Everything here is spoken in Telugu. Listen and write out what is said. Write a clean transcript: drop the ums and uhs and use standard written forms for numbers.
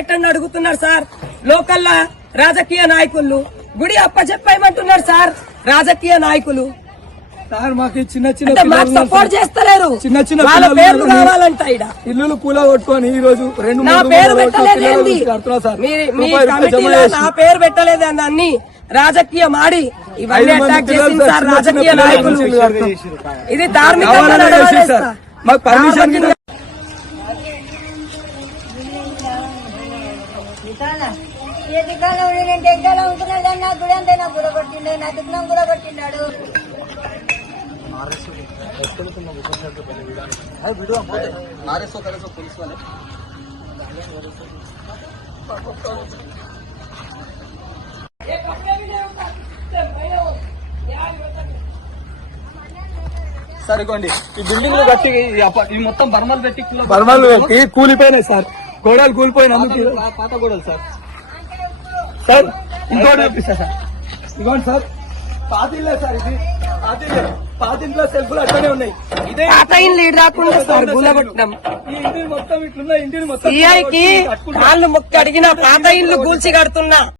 పెట్టండి అడుగుతున్నారు సార్. లోకల్ రాజకీయ నాయకులు గుడి అప్పచెప్పేయమంటున్నారు సార్. రాజకీయ నాయకులు సార్ మాకు చిన్న చిన్న మాకు సపోర్ట్ చేస్తలేరు. చిన్న చిన్న వాళ్ళ పేర్లు కావాలంట. ఇల్లు కూల కొట్టుకొని ఈ రోజు నా పేరు పెట్టలేదండి. మీ కమిటీలో నా పేరు పెట్టలేదండి. అన్ని రాజకీయం ఆడి ఇవన్నీ అటాక్ చేసింది సార్ రాజకీయ నాయకులు. ఇది ధార్మికంగా నడవాలి సార్. మాకు పర్మిషన్ ఏ దిగ్గాలో ఉండి నేను టెంకాలో ఉంటున్నాడు కానీ నాకు గుడి అంతే నాకు కూడా కొట్టిండు నా దిగ్నం కూడా కొట్టిన్నాడు. సరిగోండి ఈ బిల్డింగ్ లో కట్టి ఈ మొత్తం బర్మలు పెట్టి కూలిపోయినాయి సార్. గోడలు కూలిపోయినందుకు పాత గోడలు సార్. సార్ ఇంకోటి చూపిస్తా సార్. ఇదిగోండి సార్ పాతిల్లే సార్. ఇది పాతింట్లో సెల్ఫ్లు అట్లనే ఉన్నాయి. ఇదే పాత ఇల్లు రాకుండా సార్ గుల్లగొట్టడం. ఈ ఇంటిని మొత్తం ఇట్లున్నా ఇంటిని మొత్తం కాళ్ళు మొక్కి అడిగిన పాత ఇల్లు కూల్చి కడుతున్నా.